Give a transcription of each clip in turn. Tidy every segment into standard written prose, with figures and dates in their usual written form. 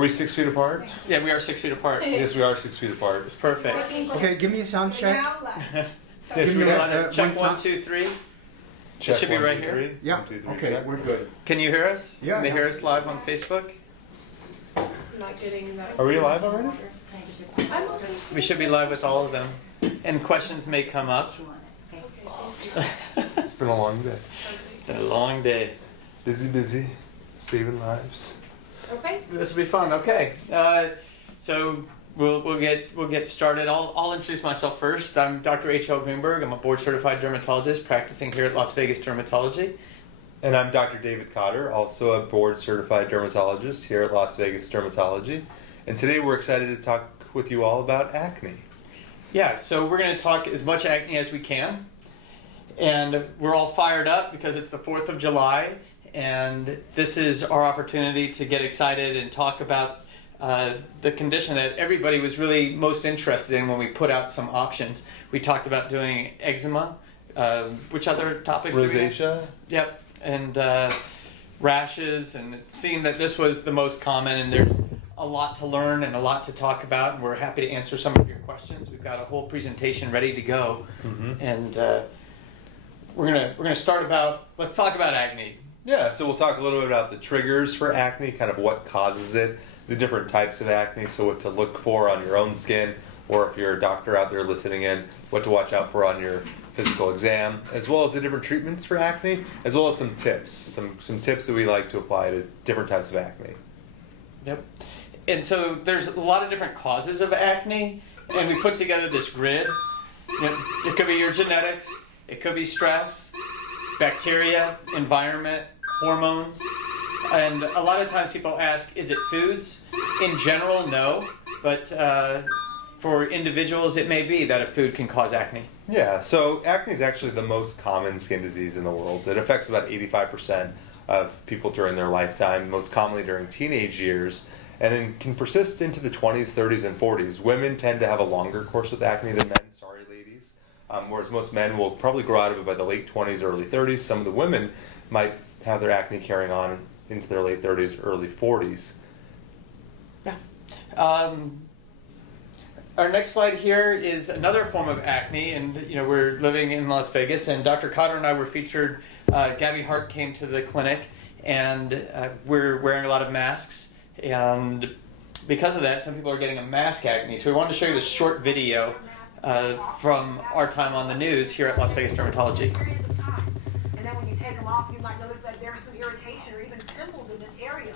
Are we 6 feet apart? Yeah, we are 6 feet apart. Yes, we are 6 feet apart. It's perfect. Okay, give me a sound check. Yeah, Give should me we check one 1, 2, 3. check should be 1, right 2, here. 3? Yeah. 1, 2, 3, Okay, check. we're good. Can you hear us? Yeah, Can they yeah. hear us live on Facebook? Not getting that. Are we live already? I'm okay. We should be live with all of them. And questions may come up. It's been a long day. It's been a long day. Busy, saving lives. Okay. This will be fun. Okay. So we'll get started. I'll introduce myself first. I'm Dr. H.L. Greenberg. I'm a board certified dermatologist practicing here at Las Vegas Dermatology. And I'm Dr. David Cotter, also a board certified dermatologist here at Las Vegas Dermatology. And today we're excited to talk with you all about acne. Yeah, so we're going to talk as much acne as we can. And we're all fired up because it's the 4th of July. And this is our opportunity to get excited and talk about the condition that everybody was really most interested in when we put out some options. We talked about doing eczema. Which other topics? Rosacea? Yep. And rashes. And it seemed that this was the most common. And there's a lot to learn and a lot to talk about. And we're happy to answer some of your questions. We've got a whole presentation ready to go. Mm-hmm. And we're gonna start about, let's talk about acne. Yeah, so we'll talk a little bit about the triggers for acne, kind of what causes it, the different types of acne, so what to look for on your own skin, or if you're a doctor out there listening in, what to watch out for on your physical exam, as well as the different treatments for acne, as well as some tips, some tips that we like to apply to different types of acne. Yep. And so there's a lot of different causes of acne, and we put together this grid. It could be your genetics, it could be stress, bacteria, environment, hormones. And a lot of times people ask, is it foods? In general, no. But for individuals, it may be that a food can cause acne. Yeah, so acne is actually the most common skin disease in the world. It affects about 85% of people during their lifetime, most commonly during teenage years, and it can persist into the 20s, 30s, and 40s. Women tend to have a longer course with acne than men, sorry ladies. Whereas most men will probably grow out of it by the late 20s, early 30s. Some of the women might have their acne carrying on into their late 30s, early 40s. Yeah. Our next slide here is another form of acne, and we're living in Las Vegas, and Dr. Cotter and I were featured. Gabby Hart came to the clinic, and we're wearing a lot of masks, and because of that, some people are getting a mask acne. So we wanted to show you this short video from our time on the news here at Las Vegas Dermatology. And then when you take them off, you might notice that there's some irritation or even pimples in this area.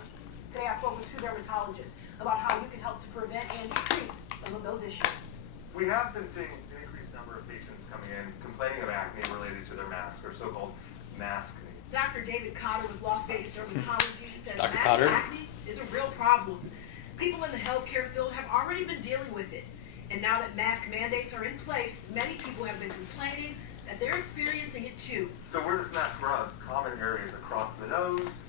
Today I spoke with 2 dermatologists about how you can help to prevent and treat some of those issues. We have been seeing an increased number of patients coming in complaining of acne related to their mask, or so-called maskne. Dr. David Cotter with Las Vegas Dermatology says Dr. mask Cotter. acne is a real problem. People in the healthcare field have already been dealing with it. And now that mask mandates are in place, many people have been complaining that they're experiencing it too. So where this mask rubs, common areas across the nose,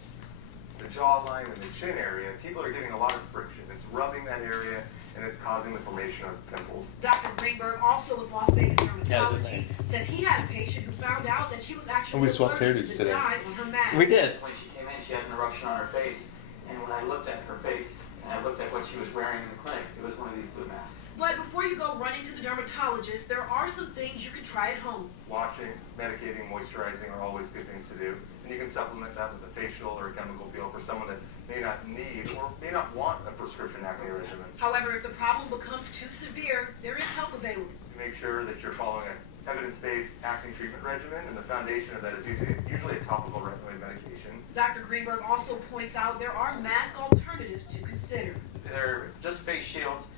the jawline, and the chin area, people are getting a lot of friction. It's rubbing that area, and it's causing the formation of pimples. Dr. Greenberg, also with Las Vegas Dermatology, Yeah, says he had a patient who found out that she was actually We swapped allergic hairdos to the today. dye on her mask. We did. When she came in, she had an eruption on her face, and when I looked at her face and I looked at what she was wearing in the clinic, it was one of these blue masks. But before you go running to the dermatologist, there are some things you can try at home. Washing, medicating, moisturizing are always good things to do. And you can supplement that with a facial or a chemical peel for someone that may not need or may not want a prescription acne regimen. However, if the problem becomes too severe, there is help available. Make sure that you're following an evidence-based acne treatment regimen, and the foundation of that is usually a topical retinoid medication. Dr. Greenberg also points out there are mask alternatives to consider. They're just face shields.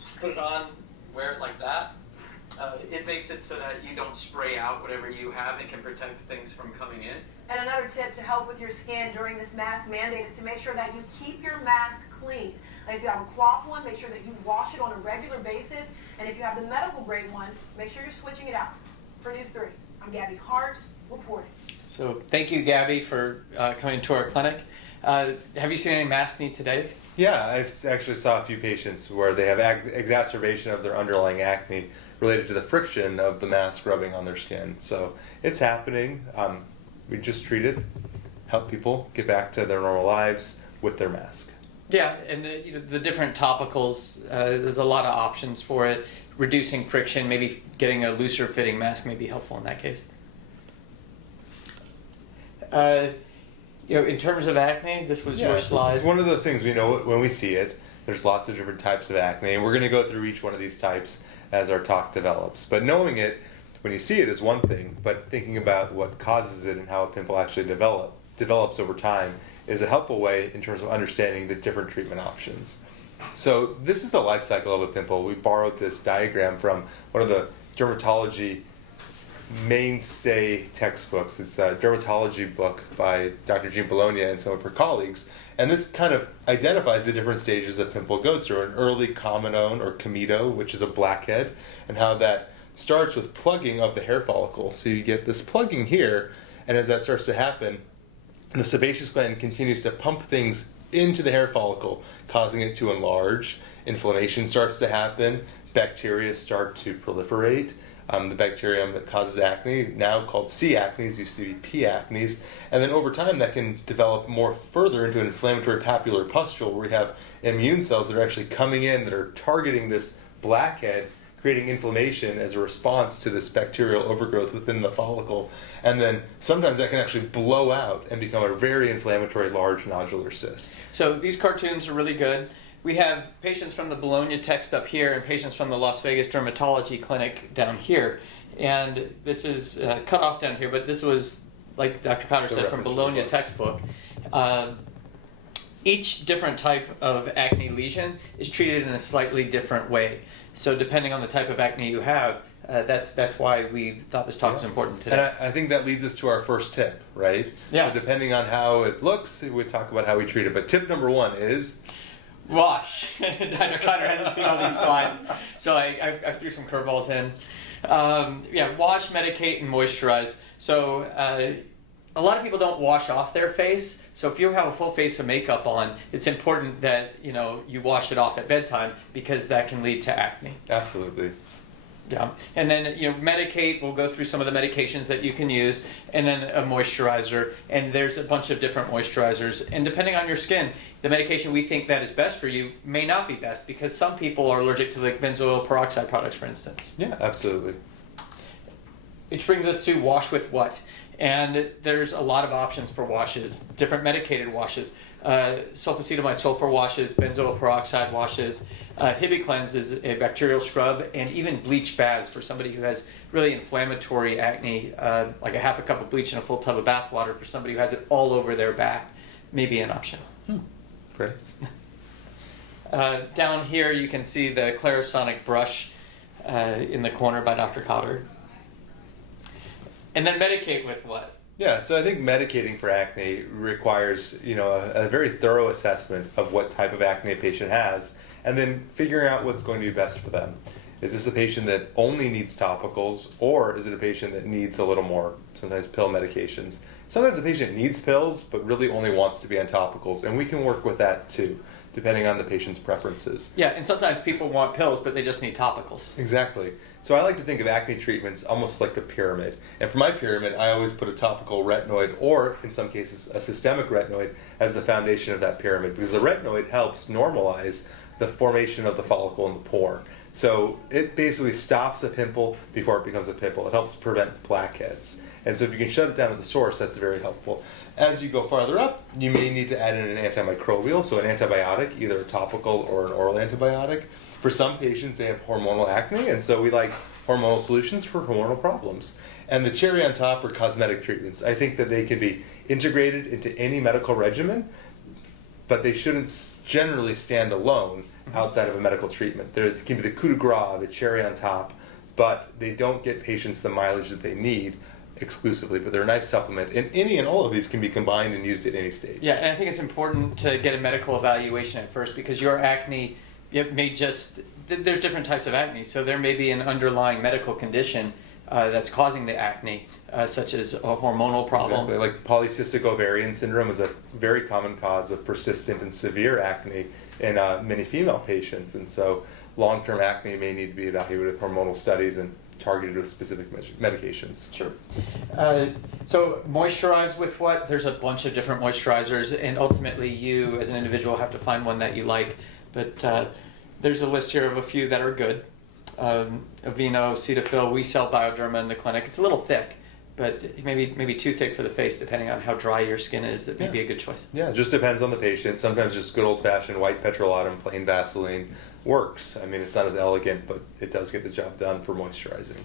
Just put it on, wear it like that. It makes it so that you don't spray out whatever you have and can protect things from coming in. And another tip to help with your skin during this mask mandate is to make sure that you keep your mask clean. Like if you have a cloth one, make sure that you wash it on a regular basis. And if you have the medical grade one, make sure you're switching it out. For News 3, I'm Gabby Hart, reporting. So thank you, Gabby, for coming to our clinic. Have you seen any maskne today? Yeah, I've actually saw a few patients where they have exacerbation of their underlying acne related to the friction of the mask rubbing on their skin. So it's happening. We just treat it, help people get back to their normal lives with their mask. Yeah, and the different topicals, there's a lot of options for it. Reducing friction, maybe getting a looser fitting mask may be helpful in that case. In terms of acne, this was your slide. It's one of those things we know when we see it. There's lots of different types of acne, and we're going to go through each one of these types as our talk develops. But knowing it, when you see it, is one thing, but thinking about what causes it and how a pimple actually develops over time is a helpful way in terms of understanding the different treatment options. So this is the life cycle of a pimple. We borrowed this diagram from one of the dermatology mainstay textbooks. It's a dermatology book by Dr. Jean Bologna and some of her colleagues. And this kind of identifies the different stages a pimple goes through. An early comedone or comedo, which is a blackhead, and how that starts with plugging of the hair follicle. So you get this plugging here, and as that starts to happen, the sebaceous gland continues to pump things into the hair follicle, causing it to enlarge. Inflammation starts to happen. Bacteria start to proliferate. The bacterium that causes acne, now called C. acnes, used to be P. acnes. And then over time that can develop more further into an inflammatory papular pustule where we have immune cells that are actually coming in that are targeting this blackhead, creating inflammation as a response to this bacterial overgrowth within the follicle. And then sometimes that can actually blow out and become a very inflammatory large nodular cyst. So these cartoons are really good. We have patients from the Bologna text up here and patients from the Las Vegas Dermatology clinic down here. And this is cut off down here, but this was, like Dr. Cotter said, from Bologna textbook. Each different type of acne lesion is treated in a slightly different way. So depending on the type of acne you have, that's why we thought this talk was important today. And I think that leads us to our first tip, right? Yeah. So depending on how it looks, we talk about how we treat it. But tip number one is... wash. Dr. Cotter hasn't seen all these slides, so I threw some curveballs in. Wash, medicate, and moisturize. So a lot of people don't wash off their face. So if you have a full face of makeup on, it's important that you wash it off at bedtime because that can lead to acne. Absolutely. Yeah, and then medicate. We'll go through some of the medications that you can use, and then a moisturizer. And there's a bunch of different moisturizers. And depending on your skin, the medication we think that is best for you may not be best because some people are allergic to like benzoyl peroxide products, for instance. Yeah, absolutely. Which brings us to wash with what? And there's a lot of options for washes, different medicated washes, sulfacetamide sulfur washes, benzoyl peroxide washes, Hibiclens is a bacterial scrub, and even bleach baths for somebody who has really inflammatory acne, like a half a cup of bleach in a full tub of bath water for somebody who has it all over their back, may be an option. Great. Down here you can see the Clarisonic brush in the corner by Dr. Cotter. And then medicate with what? Yeah, so I think medicating for acne requires, a very thorough assessment of what type of acne a patient has, and then figuring out what's going to be best for them. Is this a patient that only needs topicals, or is it a patient that needs a little more, sometimes pill medications? Sometimes a patient needs pills, but really only wants to be on topicals, and we can work with that too, depending on the patient's preferences. Yeah, and sometimes people want pills, but they just need topicals. Exactly. So I like to think of acne treatments almost like a pyramid. And for my pyramid, I always put a topical retinoid, or in some cases, a systemic retinoid, as the foundation of that pyramid, because the retinoid helps normalize the formation of the follicle in the pore. So it basically stops a pimple before it becomes a pimple. It helps prevent blackheads. And so if you can shut it down at the source, that's very helpful. As you go farther up, you may need to add in an antimicrobial, so an antibiotic, either a topical or an oral antibiotic. For some patients, they have hormonal acne, and so we like hormonal solutions for hormonal problems. And the cherry on top are cosmetic treatments. I think that they can be integrated into any medical regimen, but they shouldn't generally stand alone outside of a medical treatment. There can be the coup de grace, the cherry on top, but they don't get patients the mileage that they need exclusively, but they're a nice supplement. And any and all of these can be combined and used at any stage. Yeah, and I think it's important to get a medical evaluation at first because your acne, it may there's different types of acne, so there may be an underlying medical condition that's causing the acne, such as a hormonal problem. Exactly. Like polycystic ovarian syndrome is a very common cause of persistent and severe acne in many female patients, and so long-term acne may need to be evaluated with hormonal studies and targeted with specific medications. Sure. So moisturize with what? There's a bunch of different moisturizers, and ultimately you as an individual have to find one that you like. But there's a list here of a few that are good. Aveeno, Cetaphil, we sell Bioderma in the clinic. It's a little thick, but maybe too thick for the face, depending on how dry your skin is. That may be a good choice. Yeah, it just depends on the patient. Sometimes just good old-fashioned white petrolatum, plain Vaseline works. I mean, it's not as elegant, but it does get the job done for moisturizing.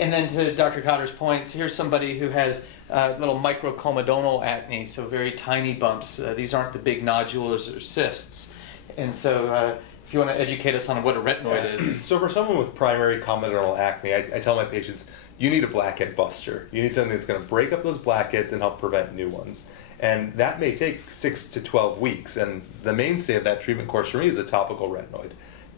And then to Dr. Cotter's points, here's somebody who has little microcomedonal acne, so very tiny bumps. These aren't the big nodules or cysts. And so if you want to educate us on what a retinoid is. So for someone with primary comedonal acne, I tell my patients, you need a blackhead buster. You need something that's going to break up those blackheads and help prevent new ones. And that may take 6 to 12 weeks. And the mainstay of that treatment course for me is a topical retinoid.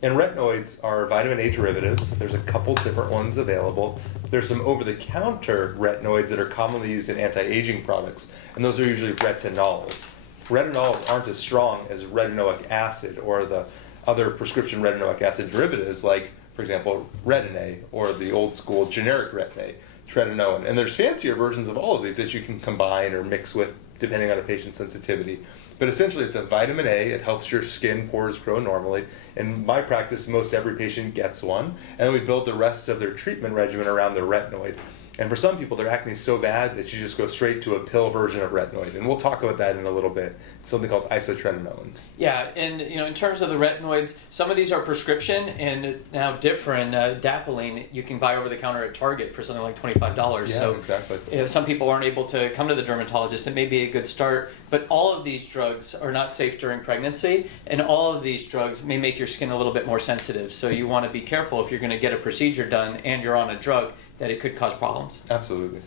And retinoids are vitamin A derivatives. There's a couple different ones available. There's some over-the-counter retinoids that are commonly used in anti-aging products, and those are usually retinols. Retinols aren't as strong as retinoic acid or the other prescription retinoic acid derivatives like, for example, Retin-A or the old school generic Retin-A, tretinoin. And there's fancier versions of all of these that you can combine or mix with depending on a patient's sensitivity. But essentially it's a vitamin A, it helps your skin pores grow normally. In my practice, most every patient gets one, and then we build the rest of their treatment regimen around their retinoid. And for some people, their acne is so bad that you just go straight to a pill version of retinoid. And we'll talk about that in a little bit. It's something called isotretinoin. Yeah, and in terms of the retinoids, some of these are prescription, and now different. Dappling, you can buy over the counter at Target for something like $25. Yeah, so exactly. If some people aren't able to come to the dermatologist, it may be a good start. But all of these drugs are not safe during pregnancy, and all of these drugs may make your skin a little bit more sensitive. So you want to be careful if you're going to get a procedure done and you're on a drug, that it could cause problems. Absolutely.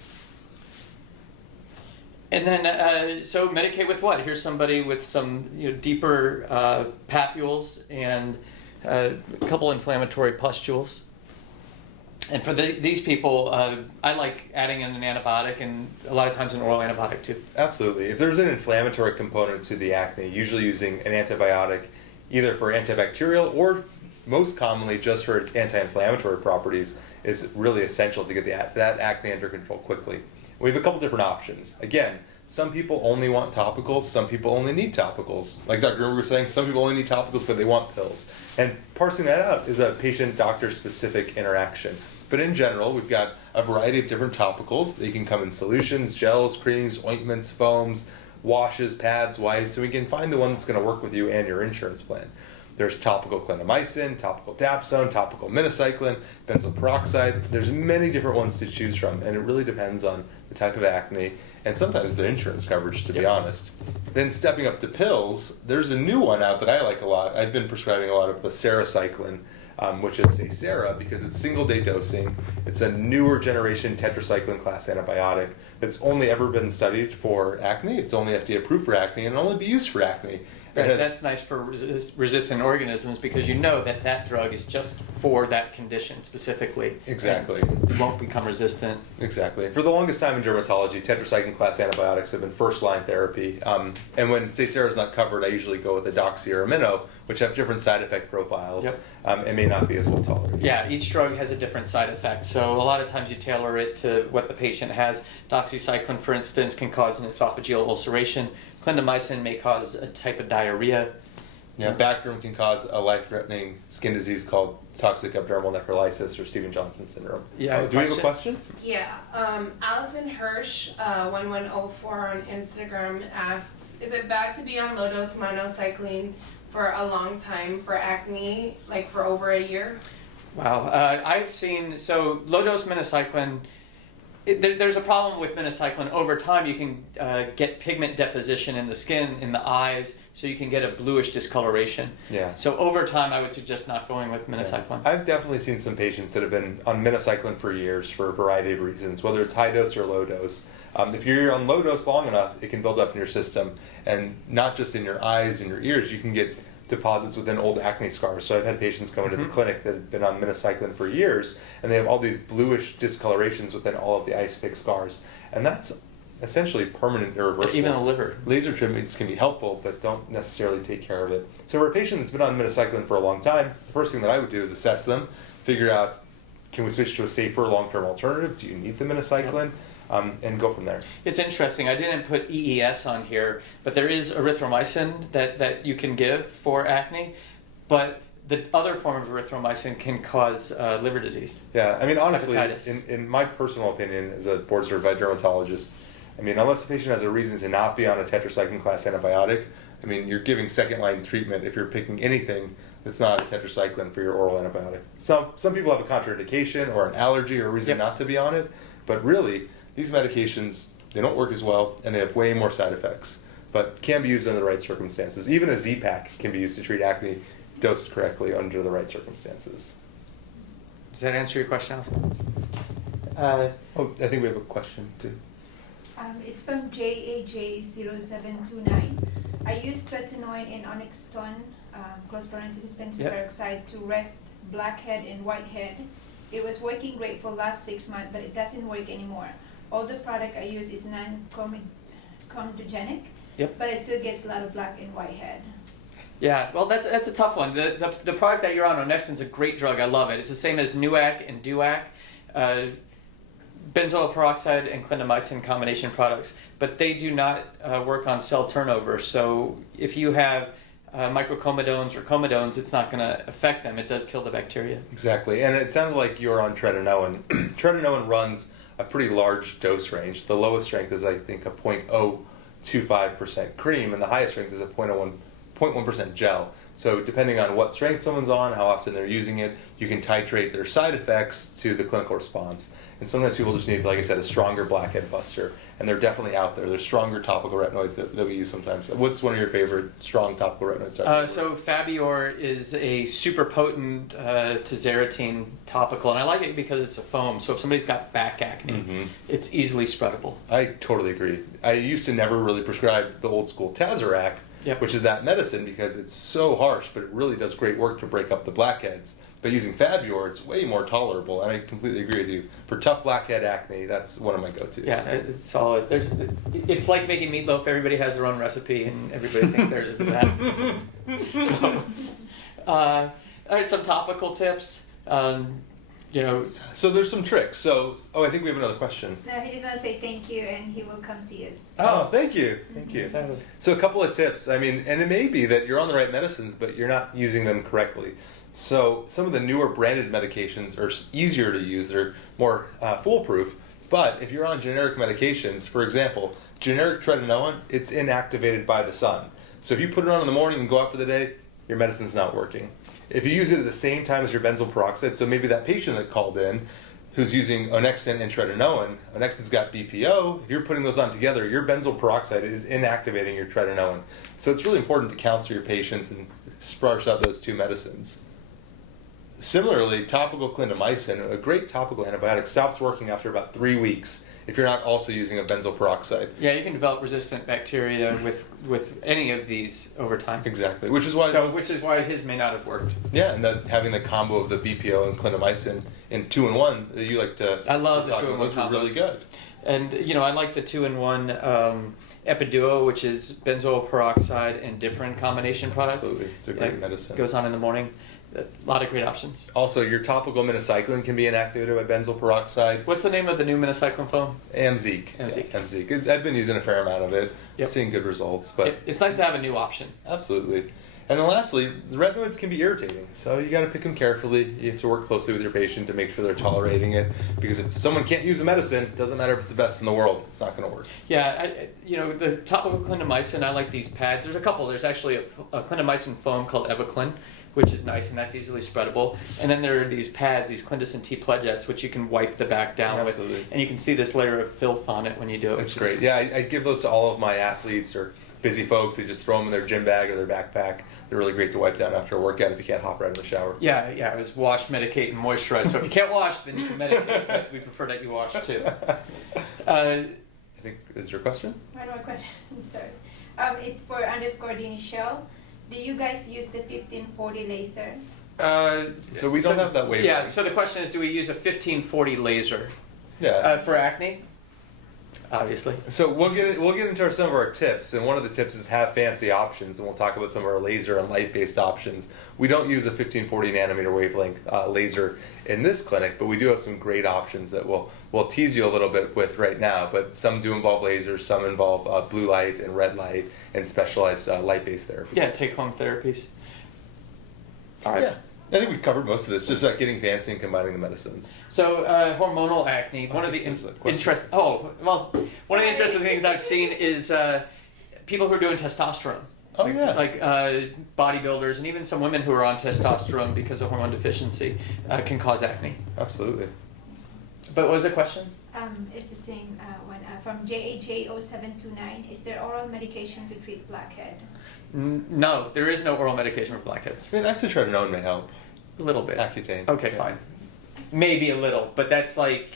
And then, so medicate with what? Here's somebody with some deeper papules and a couple inflammatory pustules. And for these people, I like adding in an antibiotic, and a lot of times an oral antibiotic too. Absolutely. If there's an inflammatory component to the acne, usually using an antibiotic either for antibacterial or most commonly just for its anti-inflammatory properties is really essential to get that acne under control quickly. We have a couple different options. Again, some people only want topicals, some people only need topicals. Like Dr. Greenberg was saying, some people only need topicals, but they want pills. And parsing that out is a patient-doctor specific interaction. But in general, we've got a variety of different topicals. They can come in solutions, gels, creams, ointments, foams, washes, pads, wipes, so we can find the one that's going to work with you and your insurance plan. There's topical clindamycin, topical dapsone, topical minocycline, benzoyl peroxide. There's many different ones to choose from, and it really depends on the type of acne and sometimes the insurance coverage, to be honest. Then stepping up to pills, there's a new one out that I like a lot. I've been prescribing a lot of the sarecycline, which is Sacera, because it's single-day dosing. It's a newer generation tetracycline class antibiotic that's only ever been studied for acne. It's only FDA approved for acne and only be used for acne. Right, that's nice for resistant organisms because you know that drug is just for that condition specifically. Exactly. You won't become resistant. Exactly. For the longest time in dermatology, tetracycline class antibiotics have been first-line therapy. And when Sacera is not covered, I usually go with a doxy or a minnow, which have different side effect profiles and may not be as well tolerated. Yeah, each drug has a different side effect. So a lot of times you tailor it to what the patient has. Doxycycline, for instance, can cause an esophageal ulceration. Clindamycin may cause a type of diarrhea. Yeah, Bactrim can cause a life-threatening skin disease called toxic epidermal necrolysis or Stevens-Johnson syndrome. Yeah. Do we have a question? Yeah. Allison Hirsch, 1104 on Instagram asks, is it bad to be on low-dose minocycline for a long time for acne, like for over a year? Wow. I've seen, so low-dose minocycline, there's a problem with minocycline. Over time, you can get pigment deposition in the skin, in the eyes, so you can get a bluish discoloration. Yeah. So over time, I would suggest not going with minocycline. Yeah. I've definitely seen some patients that have been on minocycline for years for a variety of reasons, whether it's high dose or low dose. If you're on low dose long enough, it can build up in your system, and not just in your eyes and your ears. You can get deposits within old acne scars. So I've had patients come into the clinic that have been on minocycline for years, and they have all these bluish discolorations within all of the ice pick scars. And that's essentially permanent, irreversible. Even the liver. Laser treatments can be helpful, but don't necessarily take care of it. So for a patient that's been on minocycline for a long time, the first thing that I would do is assess them, figure out Can we switch to a safer long-term alternative? Do you need the minocycline? And go from there. It's interesting. I didn't put EES on here, but there is erythromycin that you can give for acne, but the other form of erythromycin can cause liver disease. Yeah, I mean, honestly, Hepatitis. in my personal opinion, as a board certified dermatologist, I mean, unless the patient has a reason to not be on a tetracycline class antibiotic, I mean, you're giving second line treatment if you're picking anything that's not a tetracycline for your oral antibiotic. Some people have a contraindication or an allergy or a reason not to be on it, but really, these medications, they don't work as well and they have way more side effects, but can be used under the right circumstances. Even a Z-Pak can be used to treat acne dosed correctly under the right circumstances. Does that answer your question, Allison? I think we have a question too. It's from JAJ0729. I used retinoid and onyxtone, close parenthesis, benzoyl peroxide to rest blackhead and whitehead. It was working great for the last 6 months, but it doesn't work anymore. All the product I use is non-comedogenic, but it still gets a lot of black and whitehead. Yeah, well, that's a tough one. The product that you're on, Onexton's a great drug. I love it. It's the same as Nuac and Duac, benzoyl peroxide and clindamycin combination products, but they do not work on cell turnover. So if you have microcomedones or comedones, it's not going to affect them. It does kill the bacteria. Exactly, and it sounded like you're on tretinoin. Tretinoin runs a pretty large dose range. The lowest strength is, I think, a 0.025% cream, and the highest strength is a 0.1% gel. So depending on what strength someone's on, how often they're using it, you can titrate their side effects to the clinical response. And sometimes people just need, like I said, a stronger blackhead buster, and they're definitely out there. There's stronger topical retinoids that we use sometimes. What's one of your favorite strong topical retinoids? So Fabior is a super potent tazarotene topical, and I like it because it's a foam. So if somebody's got back acne, it's easily spreadable. I totally agree. I used to never really prescribe the old school Tazarac, which is that medicine, because it's so harsh, but it really does great work to break up the blackheads. But using Fabior, it's way more tolerable, and I completely agree with you. For tough blackhead acne, that's one of my go-tos. Yeah, it's solid. It's like making meatloaf. Everybody has their own recipe, and everybody thinks theirs is the best. So, all right, some topical tips. So there's some tricks. So, I think we have another question. No, he just wants to say thank you, and he will come see us. Oh, thank you. Thank you. So a couple of tips. I mean, and it may be that you're on the right medicines, but you're not using them correctly. So some of the newer branded medications are easier to use. They're more foolproof. But if you're on generic medications, for example, generic tretinoin, it's inactivated by the sun. So if you put it on in the morning and go out for the day, your medicine's not working. If you use it at the same time as your benzoyl peroxide, so maybe that patient that called in who's using Onexton and tretinoin, Onexton's got BPO, if you're putting those on together, your benzoyl peroxide is inactivating your tretinoin. So it's really important to counsel your patients and sparse out those two medicines. Similarly, topical clindamycin, a great topical antibiotic, stops working after about 3 weeks if you're not also using a benzoyl peroxide. Yeah, you can develop resistant bacteria with any of these over time. Exactly, which is why his may not have worked. Yeah, and having the combo of the BPO and clindamycin in 2-in-1 that you like to. I love the 2-in-1 those are really good. And I like the 2-in-1 Epiduo, which is benzoyl peroxide and different combination product. Absolutely, it's a great medicine. Goes on in the morning. A lot of great options. Also, your topical minocycline can be inactivated by benzoyl peroxide. What's the name of the new minocycline foam? Amzeeq. Amzeeq. Yeah, Amzeeq. I've been using a fair amount of it. Seeing good results. But it's nice to have a new option. Absolutely. And then lastly, the retinoids can be irritating. So you got to pick them carefully. You have to work closely with your patient to make sure they're tolerating it. Because if someone can't use a medicine, it doesn't matter if it's the best in the world. It's not going to work. Yeah, the topical clindamycin, I like these pads. There's a couple. There's actually a clindamycin foam called Evaclin, which is nice, and that's easily spreadable. And then there are these pads, these clindamycin T pledgettes, which you can wipe the back down with. And you can see this layer of filth on it when you do it. That's great. Yeah, I give those to all of my athletes or busy folks. They just throw them in their gym bag or their backpack. They're really great to wipe down after a workout if you can't hop right in the shower. Yeah, it was wash, medicate, and moisturize. So if you can't wash, then you can medicate. But we prefer that you wash too. I think, is your question? One more question, sorry. It's for _Dini Shell. Do you guys use the 1540 laser? So we don't have that wavelength. Yeah, so the question is, do we use a 1540 laser? Yeah. For acne? obviously. So we'll get into some of our tips, and one of the tips is have fancy options, and we'll talk about some of our laser and light-based options. We don't use a 1540 nanometer wavelength laser in this clinic, but we do have some great options that we'll tease you a little bit with right now. But some do involve lasers, some involve blue light and red light, and specialized light-based therapies. Yeah, take-home therapies. All right. Yeah. I think we covered most of this, just about getting fancy and combining the medicines. So hormonal acne. One of the interesting things I've seen is people who are doing testosterone. Oh, yeah. Like bodybuilders and even some women who are on testosterone because of hormone deficiency can cause acne. Absolutely. But what was the question? It's the same one from JAJ0729. Is there oral medication to treat blackhead? No, there is no oral medication for blackheads. I mean, isotretinoin may help. A little bit. Accutane. Okay, Yeah. fine. Maybe a little, but that's like,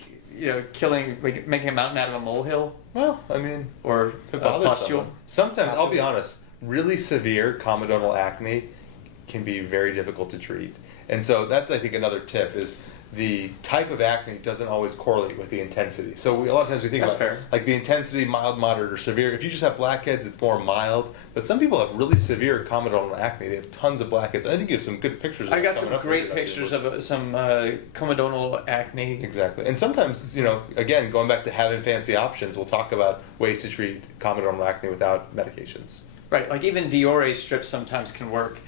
killing, like making a mountain out of a molehill. Well, I mean, Or it a bothers pustule. someone. Sometimes, I'll be honest, really severe comedonal acne can be very difficult to treat. And so that's, I think, another tip is the type of acne doesn't always correlate with the intensity. So a lot of times we think That's about fair. like the intensity, mild, moderate, or severe. If you just have blackheads, it's more mild. But some people have really severe comedonal acne. They have tons of blackheads. I think you have some good pictures of I it got coming some up great later. pictures of some comedonal acne. Exactly. And sometimes, again, going back to having fancy options, we'll talk about ways to treat comedonal acne without medications. Right, like even Biore strips sometimes can work,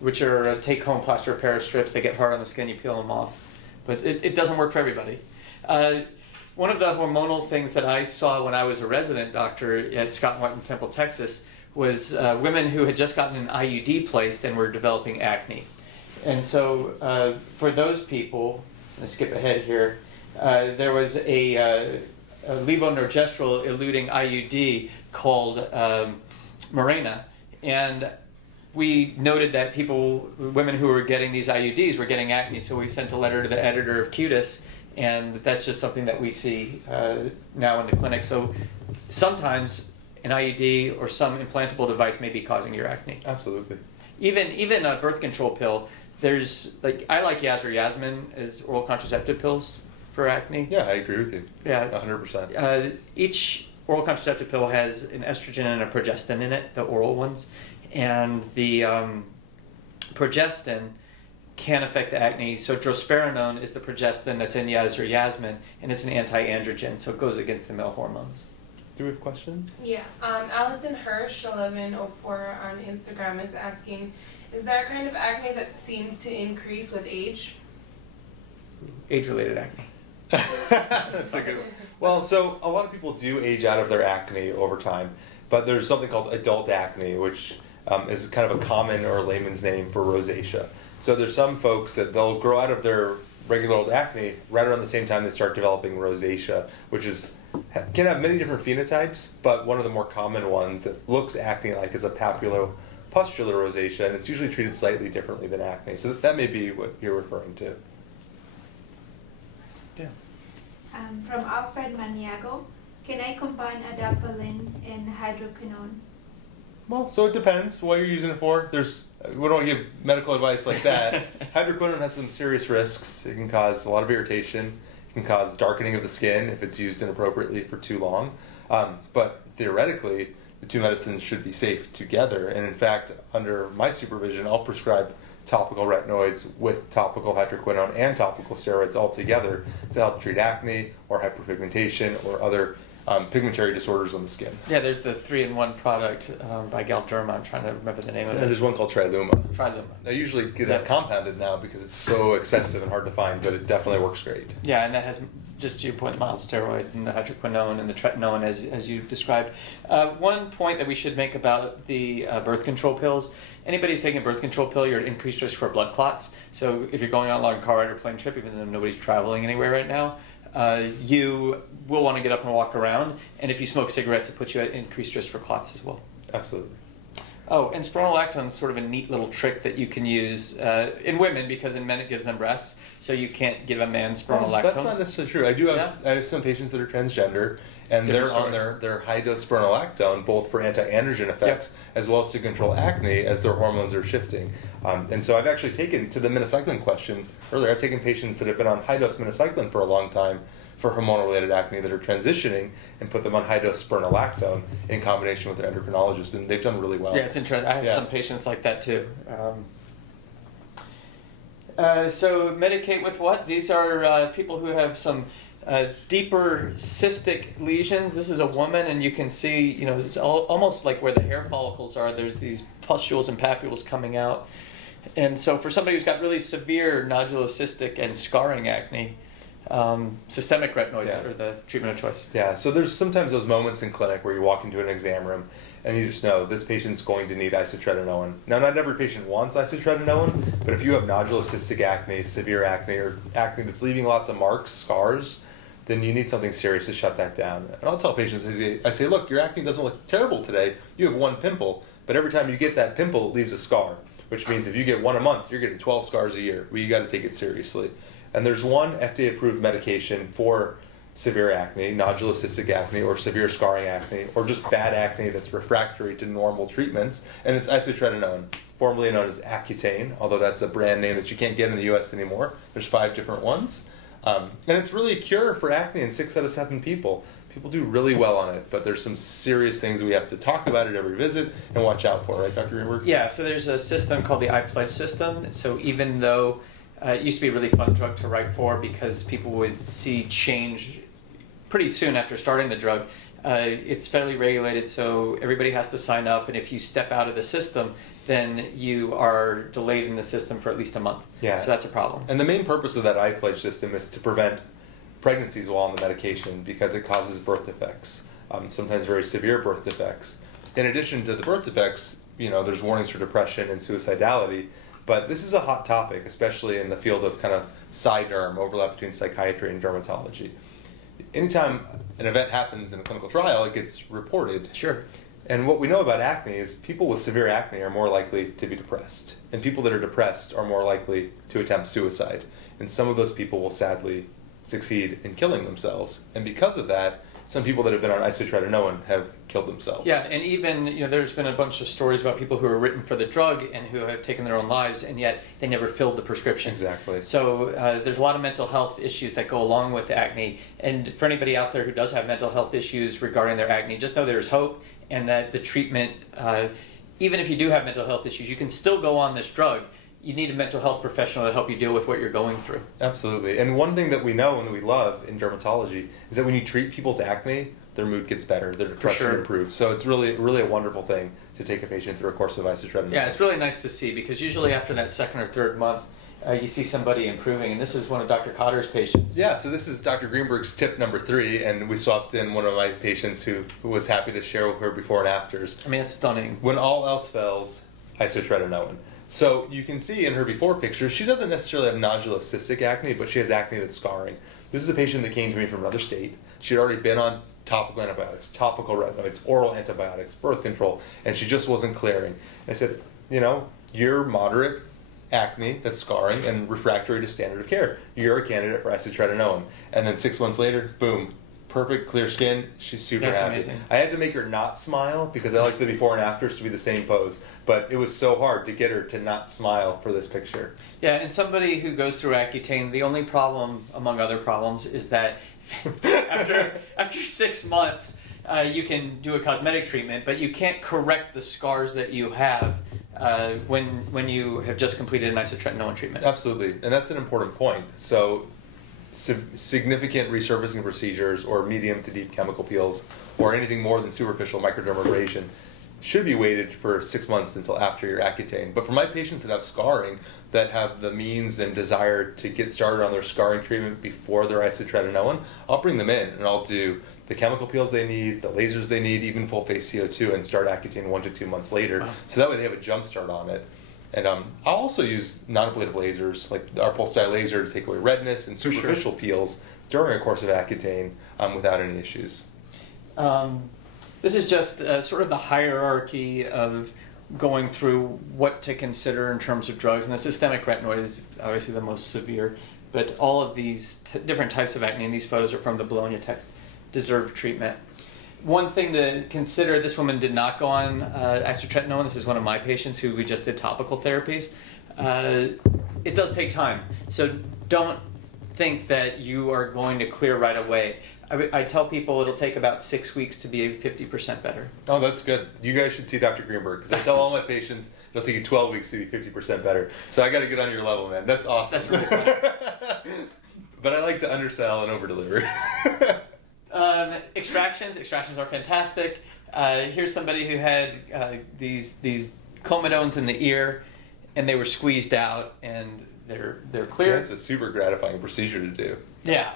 which are take-home plaster of Paris strips. They get hard on the skin, you peel them off. But it doesn't work for everybody. One of the hormonal things that I saw when I was a resident doctor at Scott & White in Temple, Texas, was women who had just gotten an IUD placed and were developing acne. And so for those people, let's skip ahead here, there was a levonorgestrel eluting IUD called Mirena, and we noted that women who were getting these IUDs were getting acne, so we sent a letter to the editor of Cutis, and that's just something that we see now in the clinic. So sometimes an IUD or some implantable device may be causing your acne. Absolutely. Even a birth control pill, I like Yaz or Yasmin as oral contraceptive pills for acne. Yeah, I agree with you. Yeah. 100%. Each oral contraceptive pill has an estrogen and a progestin in it, the oral ones. And the progestin can affect the acne. So drospirenone is the progestin that's in Yaz or Yasmin, and it's an anti-androgen, so it goes against the male hormones. Do we have questions? Yeah. Allison Hirsch 1104 on Instagram is asking, is there a kind of acne that seems to increase with age? Age-related acne. That's a good one. Well, so a lot of people do age out of their acne over time, but there's something called adult acne, which is kind of a common or layman's name for rosacea. So there's some folks that they'll grow out of their regular old acne right around the same time they start developing rosacea, which can have many different phenotypes, but one of the more common ones that looks acne-like is a papulopustular rosacea, and it's usually treated slightly differently than acne. So that may be what you're referring to. Yeah. From Alfred Maniago, can I combine adapalene and hydroquinone? Well, so it depends what you're using it for. We don't give medical advice like that. Hydroquinone has some serious risks. It can cause a lot of irritation. It can cause darkening of the skin if it's used inappropriately for too long. But theoretically, the two medicines should be safe together. And in fact, under my supervision, I'll prescribe topical retinoids with topical hydroquinone and topical steroids all together to help treat acne or hyperpigmentation or other pigmentary disorders on the skin. Yeah, there's the 3-in-1 product by Galderma. I'm trying to remember the name of And it. there's one called Triluma. Triluma. I usually get that compounded now because it's so expensive and hard to find, but it definitely works great. Yeah, and that has, just to your point, mild steroid and the hydroquinone and the tretinoin as you described. One point that we should make about the birth control pills, anybody who's taking a birth control pill, you're at increased risk for blood clots. So if you're going on a long car ride or plane trip, even though nobody's traveling anywhere right now, you will want to get up and walk around. And if you smoke cigarettes, it puts you at increased risk for clots as well. Absolutely. Oh, and spironolactone is sort of a neat little trick that you can use in women, because in men it gives them breasts, so you can't give a man spironolactone. That's not necessarily true. I have some patients that are transgender, and they're on their high-dose spironolactone, both for anti-androgen effects as well as to control acne as their hormones are shifting. And so I've actually taken, to the minocycline question earlier, I've taken patients that have been on high-dose minocycline for a long time for hormonal-related acne that are transitioning and put them on high-dose spironolactone in combination with an endocrinologist, and they've done really well. Yeah, it's interesting. I have some patients like that too. So medicate with what? These are people who have some deeper cystic lesions. This is a woman, and you can see, it's almost like where the hair follicles are. There's these pustules and papules coming out. And so for somebody who's got really severe nodulocystic and scarring acne, systemic retinoids are the treatment of choice. Yeah, so there's sometimes those moments in clinic where you walk into an exam room and you just know this patient's going to need isotretinoin. Now, not every patient wants isotretinoin, but if you have nodulocystic acne, severe acne, or acne that's leaving lots of marks, scars, then you need something serious to shut that down. And I'll tell patients, I say, look, your acne doesn't look terrible today. You have one pimple, but every time you get that pimple, it leaves a scar, which means if you get one a month, you're getting 12 scars a year. Well, you got to take it seriously. And there's one FDA-approved medication for severe acne, nodulocystic acne, or severe scarring acne, or just bad acne that's refractory to normal treatments, and it's isotretinoin, formerly known as Accutane, although that's a brand name that you can't get in the U.S. anymore. There's 5 different ones. And it's really a cure for acne in 6 out of 7 people. People do really well on it, but there's some serious things we have to talk about at every visit and watch out for, right, Dr. Greenberg? Yeah, so there's a system called the iPledge system. So even though it used to be a really fun drug to write for because people would see change pretty soon after starting the drug, it's federally regulated, so everybody has to sign up, and if you step out of the system, then you are delayed in the system for at least a month. Yeah. So that's a problem. And the main purpose of that iPledge system is to prevent pregnancies while on the medication because it causes birth defects, sometimes very severe birth defects. In addition to the birth defects, there's warnings for depression and suicidality, but this is a hot topic, especially in the field of kind of PsyDerm, overlap between psychiatry and dermatology. Anytime an event happens in a clinical trial, it gets reported. Sure. And what we know about acne is people with severe acne are more likely to be depressed. And people that are depressed are more likely to attempt suicide. And some of those people will sadly succeed in killing themselves. And because of that, some people that have been on isotretinoin have killed themselves. Yeah, and even, there's been a bunch of stories about people who are written for the drug and who have taken their own lives, and yet they never filled the prescription. Exactly. So there's a lot of mental health issues that go along with acne. And for anybody out there who does have mental health issues regarding their acne, just know there's hope, and that the treatment, even if you do have mental health issues, you can still go on this drug. You need a mental health professional to help you deal with what you're going through. Absolutely. And one thing that we know and that we love in dermatology is that when you treat people's acne, their mood gets better, their depression improves. So it's really a wonderful thing to take a patient through a course of isotretinoin. Yeah, it's really nice to see because usually after that 2nd or 3rd month, you see somebody improving, and this is one of Dr. Cotter's patients. Yeah, so this is Dr. Greenberg's tip number 3, and we swapped in one of my patients who was happy to share her before and afters. I mean, it's stunning. When all else fails, isotretinoin. So you can see in her before picture, she doesn't necessarily have nodulocystic acne, but she has acne that's scarring. This is a patient that came to me from another state. She had already been on topical antibiotics, topical retinoids, oral antibiotics, birth control, and she just wasn't clearing. I said, you're moderate acne that's scarring and refractory to standard of care. You're a candidate for isotretinoin. And then 6 months later, boom, perfect, clear skin. She's super That's happy. amazing. I had to make her not smile because I like the before and afters to be the same pose. But it was so hard to get her to not smile for this picture. Yeah, and somebody who goes through Accutane, the only problem, among other problems, is that after 6 months, you can do a cosmetic treatment, but you can't correct the scars that you have when you have just completed an isotretinoin treatment. Absolutely, and that's an important point. So significant resurfacing procedures or medium to deep chemical peels or anything more than superficial microdermabrasion should be waited for 6 months until after your Accutane. But for my patients that have scarring, that have the means and desire to get started on their scarring treatment before their isotretinoin, I'll bring them in and I'll do the chemical peels they need, the lasers they need, even full face CO2, and start Accutane 1 to 2 months later. Wow. So that way they have a jump start on it. And I'll also use non-ablative lasers, like our pulse dye laser, to take away redness and superficial peels during a course of Accutane without any issues. This is just sort of the hierarchy of going through what to consider in terms of drugs. And the systemic retinoid is obviously the most severe, but all of these different types of acne, and these photos are from the Bologna text, deserve treatment. One thing to consider, this woman did not go on isotretinoin. This is one of my patients who we just did topical therapies. It does take time. So don't think that you are going to clear right away. I tell people it'll take about 6 weeks to be 50% better. Oh, that's good. You guys should see Dr. Greenberg, because I tell all my patients it'll take you 12 weeks to be 50% better. So I got to get on your level, man. That's awesome. That's really funny. But I like to undersell and overdeliver. Extractions are fantastic. Here's somebody who had these comedones in the ear, and they were squeezed out, and they're clear. That's a super gratifying procedure to do. Yeah.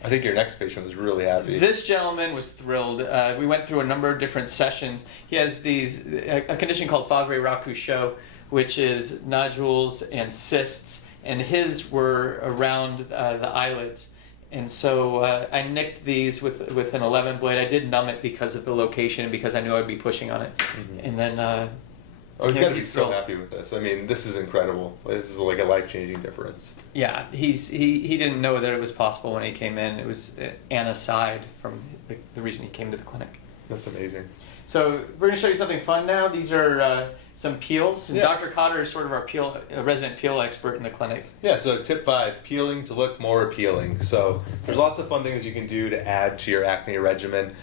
I think your next patient was really happy. This gentleman was thrilled. We went through a number of different sessions. He has a condition called Favre-Raucouchot, which is nodules and cysts, and his were around the eyelids. And so I nicked these with an 11 blade. I did numb it because of the location and because I knew I'd be pushing on it. Mm-hmm. And then he's got to be so happy with this. I mean, this is incredible. This is like a life-changing difference. Yeah, he didn't know that it was possible when he came in. It was an aside from the reason he came to the clinic. That's amazing. So we're going to show you something fun now. These are some peels. Yeah. Dr. Cotter is sort of our resident peel expert in the clinic. Yeah, so tip 5, peeling to look more appealing. So there's lots of fun things you can do to add to your acne regimen.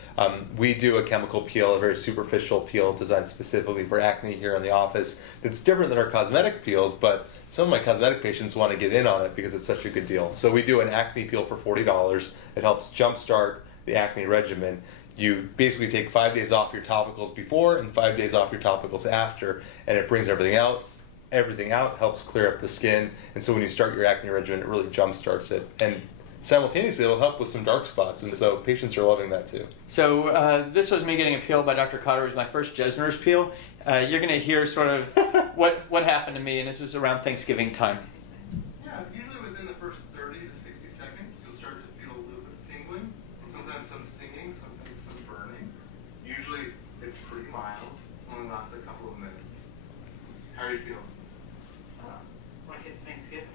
We do a chemical peel, a very superficial peel designed specifically for acne here in the office. It's different than our cosmetic peels, but some of my cosmetic patients want to get in on it because it's such a good deal. So we do an acne peel for $40. It helps jumpstart the acne regimen. You basically take 5 days off your topicals before and 5 days off your topicals after, and it brings everything out. Everything out helps clear up the skin, and so when you start your acne regimen, it really jump starts it. And simultaneously, it'll help with some dark spots, and so patients are loving that too. So this was me getting a peel by Dr. Cotter. It was my first Jesner's peel. You're going to hear sort of what happened to me, and this is around Thanksgiving time. Yeah, usually within the first 30 to 60 seconds, you'll start to feel a little bit of tingling, sometimes some stinging, sometimes some burning. Usually it's pretty mild, only lasts a couple of minutes. How are you feeling? Like it's Thanksgiving.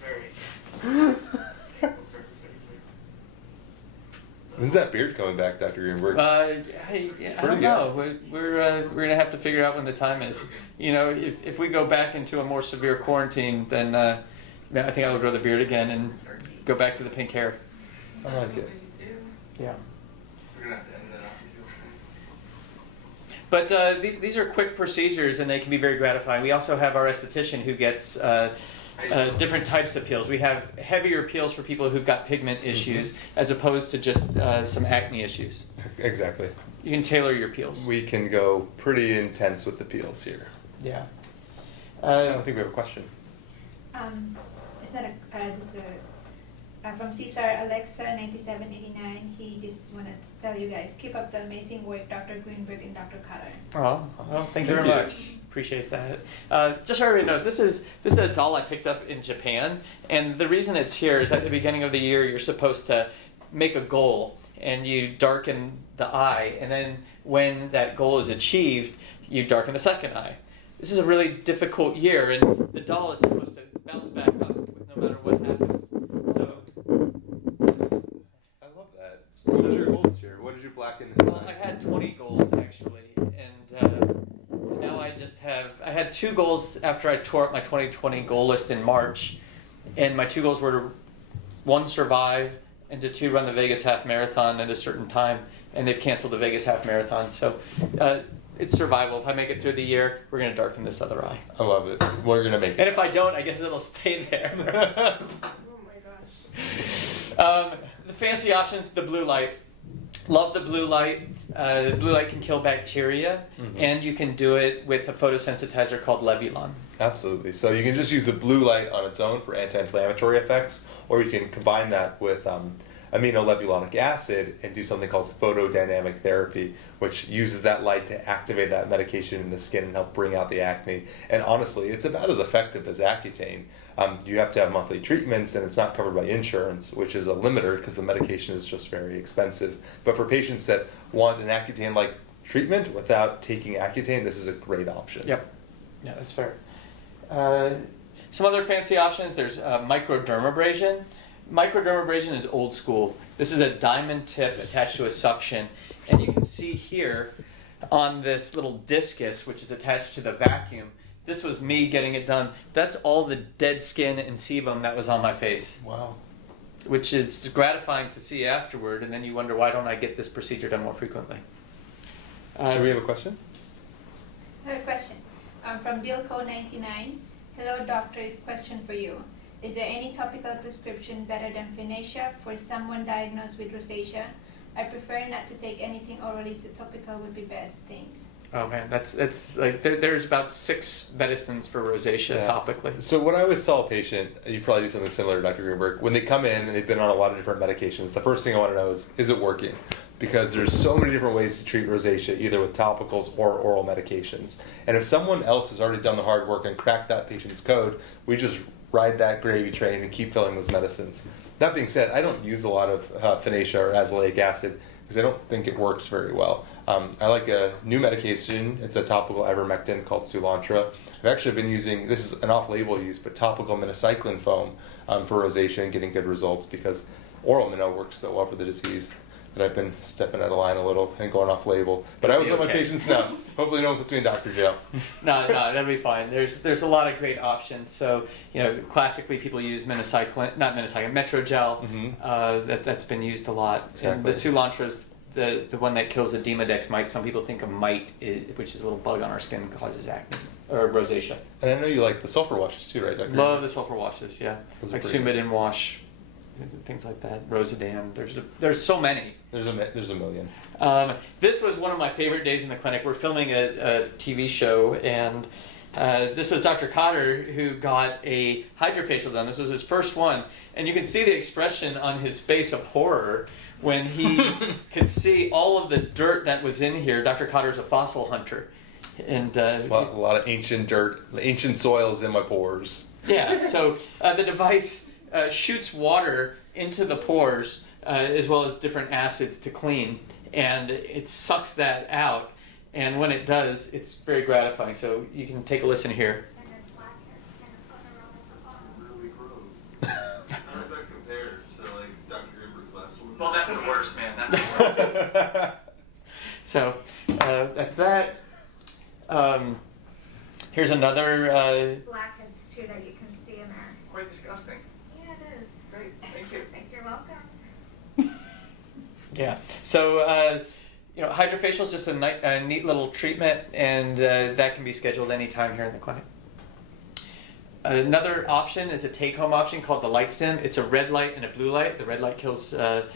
Very. When's that beard coming back, Dr. Greenberg? I don't know. We're gonna have to figure out when the time is. You know, if we go back into a more severe quarantine, then I think I would grow the beard again and go back to the pink hair. I like it. Yeah. We're gonna have to end that up. But these are quick procedures, and they can be very gratifying. We also have our esthetician who gets different types of peels. We have heavier peels for people who've got pigment issues, as opposed to just some acne issues. Exactly. You can tailor your peels. We can go pretty intense with the peels here. Yeah. I don't think we have a question. It's not just from Cesar Alexa 9789. He just wanted to tell you guys, keep up the amazing work, Dr. Greenberg and Dr. Cotter. Oh, well, thank you very much. Appreciate that. Just so everybody knows, this is a doll I picked up in Japan, and the reason it's here is at the beginning of the year you're supposed to make a goal, and you darken the eye, and then when that goal is achieved, you darken the second eye. This is a really difficult year, and the doll is supposed to bounce back up with no matter what happens. So, I love that. What was your goal this year? What did you blacken? well, I had 20 goals actually, and now I had 2 goals after I tore up my 2020 goal list in March, and my 2 goals were to 1, survive, and to 2, run the Vegas half marathon at a certain time, and they've canceled the Vegas half marathon. So it's survival. If I make it through the year, we're going to darken this other eye. I love it. We're going to make it. And if I don't, I guess it'll stay there. Oh my gosh. The fancy options, the blue light. Love the blue light. The blue light can kill bacteria, and you can do it with a photosensitizer called Levulon. Absolutely. So you can just use the blue light on its own for anti-inflammatory effects, or you can combine that with aminolevulonic acid and do something called photodynamic therapy, which uses that light to activate that medication in the skin and help bring out the acne. And honestly, it's about as effective as Accutane. You have to have monthly treatments, and it's not covered by insurance, which is a limiter because the medication is just very expensive. But for patients that want an Accutane-like treatment without taking Accutane, this is a great option. Yep. Yeah, that's fair. Some other fancy options, there's microdermabrasion. Microdermabrasion is old school. This is a diamond tip attached to a suction, and you can see here on this little discus, which is attached to the vacuum, this was me getting it done. That's all the dead skin and sebum that was on my face. Wow. Which is gratifying to see afterward, and then you wonder, why don't I get this procedure done more frequently? Do we have a question? I have a question. From Dilco99. Hello, doctors. Question for you. Is there any topical prescription better than Finacea for someone diagnosed with rosacea? I prefer not to take anything orally, so topical would be best. Thanks. Oh man, it's like there's about 6 medicines for rosacea topically. So what I always tell a patient, you probably do something similar to Dr. Greenberg, when they come in and they've been on a lot of different medications, the first thing I want to know is it working? Because there's so many different ways to treat rosacea, either with topicals or oral medications. And if someone else has already done the hard work and cracked that patient's code, we just ride that gravy train and keep filling those medicines. That being said, I don't use a lot of Finacea or azelaic acid because I don't think it works very well. I like a new medication. It's a topical ivermectin called Soolantra. I've actually been using, this is an off-label use, but topical minocycline foam for rosacea and getting good results because oral minnow works so well for the disease that I've been stepping out of line a little and going off-label. But I always let my patients know. Hopefully no one puts me in doctor jail. No, that'll be fine. There's a lot of great options. So, classically people use Metrogel. That's been used a lot. Exactly. And the Soolantra is the one that kills the Demodex mite. Some people think a mite, which is a little bug on our skin, causes acne or rosacea. And I know you like the sulfur washes too, right, Dr.? Love the sulfur washes, yeah. Those are Like pretty Sumidin wash, things like that. Rosadan. There's so many. There's a million. This was one of my favorite days in the clinic. We're filming a TV show, and this was Dr. Cotter who got a hydrofacial done. This was his first one, and you can see the expression on his face of horror when he could see all of the dirt that was in here. Dr. Cotter's a fossil hunter, and A lot of ancient dirt, ancient soils in my pores. yeah. So the device shoots water into the pores as well as different acids to clean, and it sucks that out. And when it does, it's very gratifying. So you can take a listen here. That's really gross. How does that compare to like Dr. Greenberg's last one? Well, that's the worst, man. That's the worst. So that's that. Here's another. Blackheads too that you can see in there. Quite disgusting. Yeah, it is. Great, thank you. You're welcome. Yeah. So hydrofacial is just a neat little treatment, and that can be scheduled anytime here in the clinic. Another option is a take-home option called the light stim. It's a red light and a blue light. The red light kills the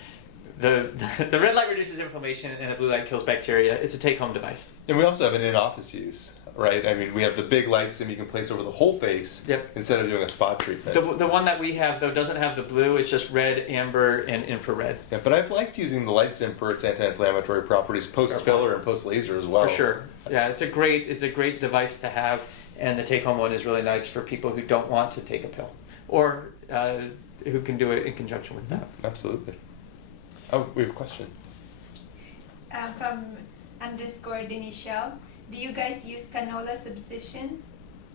red light reduces inflammation, and the blue light kills bacteria. It's a take-home device. And we also have an in-office use, right? I mean, we have the big light stim you can place over the whole face instead of doing a spot treatment. The one that we have, though, doesn't have the blue. It's just red, amber, and infrared. Yeah, but I've liked using the light stim for its anti-inflammatory properties post-filler and post-laser as well. For sure. Yeah, it's a great device to have, and the take-home one is really nice for people who don't want to take a pill or who can do it in conjunction with that. Absolutely. Oh, we have a question. From _Denishel. Do you guys use canola subcision?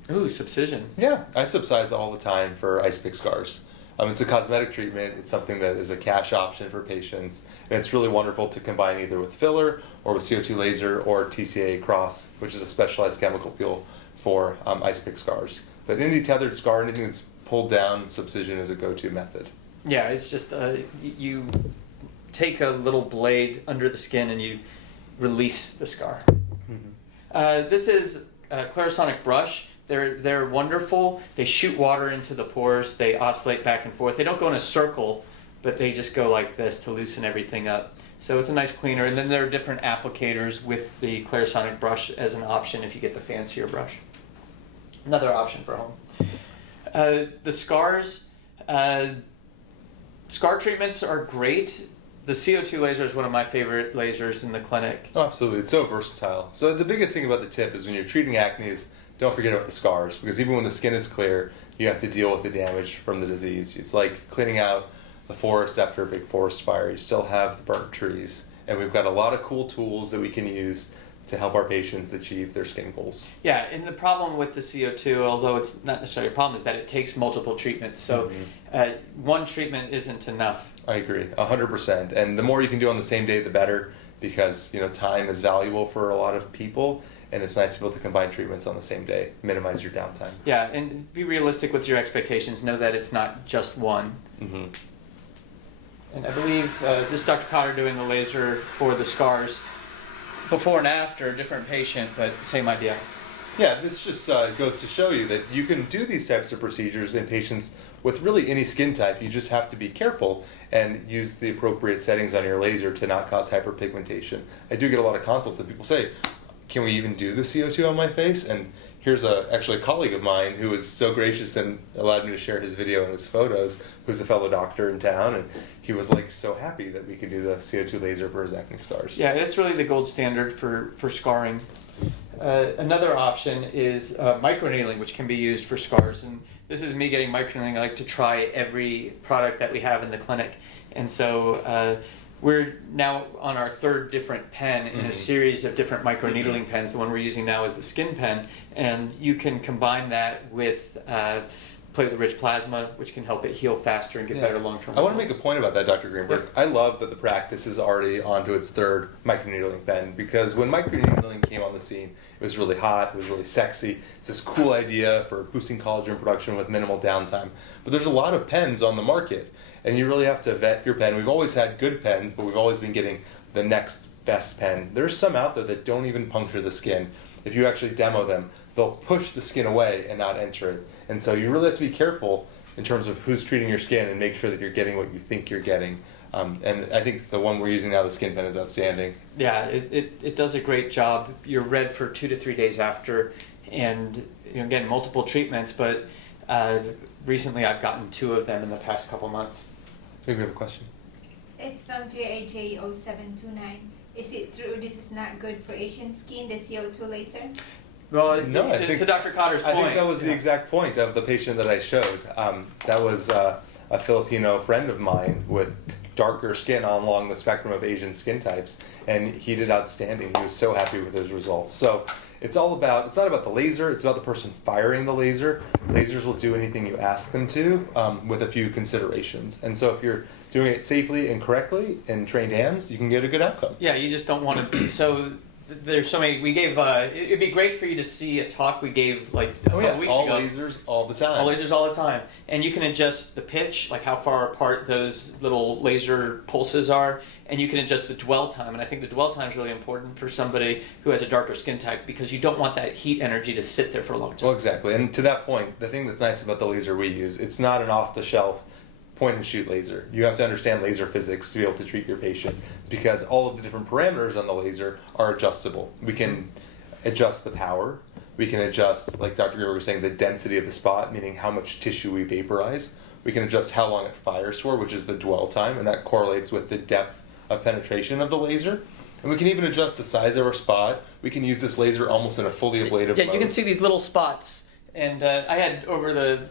Ooh, subcision. Yeah, I subcise all the time for ice pick scars. It's a cosmetic treatment. It's something that is a cash option for patients. And it's really wonderful to combine either with filler or with CO2 laser or TCA cross, which is a specialized chemical peel for ice pick scars. But any tethered scar, anything that's pulled down, subcision is a go-to method. Yeah, it's just you take a little blade under the skin and you release the scar. Mm-hmm. This is a Clarisonic brush. They're wonderful. They shoot water into the pores. They oscillate back and forth. They don't go in a circle, but they just go like this to loosen everything up. So it's a nice cleaner. And then there are different applicators with the Clarisonic brush as an option if you get the fancier brush. Another option for home. The scars. Scar treatments are great. The CO2 laser is one of my favorite lasers in the clinic. Oh, absolutely. It's so versatile. So the biggest thing about the tip is when you're treating acne is don't forget about the scars, because even when the skin is clear, you have to deal with the damage from the disease. It's like cleaning out the forest after a big forest fire. You still have the burnt trees. And we've got a lot of cool tools that we can use to help our patients achieve their skin goals. Yeah, and the problem with the CO2, although it's not necessarily a problem, is that it takes multiple treatments. So one treatment isn't enough. I agree, 100%. And the more you can do on the same day, the better, because time is valuable for a lot of people. and it's nice to be able to combine treatments on the same day, minimize your downtime. Yeah, and be realistic with your expectations. Know that it's not just one. Mm-hmm. And I believe this is Dr. Cotter doing the laser for the scars. Before and after, different patient, but same idea. Yeah, this just goes to show you that you can do these types of procedures in patients with really any skin type. You just have to be careful and use the appropriate settings on your laser to not cause hyperpigmentation. I do get a lot of consults and people say, can we even do the CO2 on my face? And here's actually a colleague of mine who was so gracious and allowed me to share his video and his photos, who's a fellow doctor in town, and he was like so happy that we could do the CO2 laser for his acne scars. Yeah, it's really the gold standard for scarring. Another option is microneedling, which can be used for scars. And this is me getting microneedling. I like to try every product that we have in the clinic. And so we're now on our third different pen in a series of different microneedling pens. The one we're using now is the skin pen. And you can combine that with platelet-rich plasma, which can help it heal faster and get better long-term results. I want to make a point about that, Dr. Greenberg. Yep. I love that the practice is already onto its third microneedling pen, because when microneedling came on the scene, it was really hot, it was really sexy. It's this cool idea for boosting collagen production with minimal downtime. But there's a lot of pens on the market, and you really have to vet your pen. We've always had good pens, but we've always been getting the next best pen. There's some out there that don't even puncture the skin. If you actually demo them, they'll push the skin away and not enter it. And so you really have to be careful in terms of who's treating your skin and make sure that you're getting what you think you're getting. And I think the one we're using now, the skin pen, is outstanding. Yeah, it does a great job. You're red for 2 to 3 days after, and again, multiple treatments, but recently I've gotten 2 of them in the past couple months. I think we have a question. It's from JAJ0729. Is it true this is not good for Asian skin, the CO2 laser? Well, No, I think, to Dr. Cotter's point. I think that was the exact point of the patient that I showed. That was a Filipino friend of mine with darker skin along the spectrum of Asian skin types, and he did outstanding. He was so happy with his results. So it's not about the laser, it's about the person firing the laser. Lasers will do anything you ask them to, with a few considerations. And so if you're doing it safely and correctly in trained hands, you can get a good outcome. Yeah, you just don't want to. So there's so many. We gave. It'd be great for you to see a talk we gave like a couple weeks all ago. lasers all the time. All lasers all the time, and you can adjust the pitch, like how far apart those little laser pulses are, and you can adjust the dwell time. And I think the dwell time is really important for somebody who has a darker skin type, because you don't want that heat energy to sit there for a long time. Well, exactly. And to that point, the thing that's nice about the laser we use, it's not an off-the-shelf point and shoot laser. You have to understand laser physics to be able to treat your patient, because all of the different parameters on the laser are adjustable. We can adjust the power. We can adjust, like Dr. Greenberg was saying, the density of the spot, meaning how much tissue we vaporize. We can adjust how long it fires for, which is the dwell time, and that correlates with the depth of penetration of the laser. And we can even adjust the size of our spot. We can use this laser almost in a fully ablative mode. Yeah, you can see these little spots. And I had over the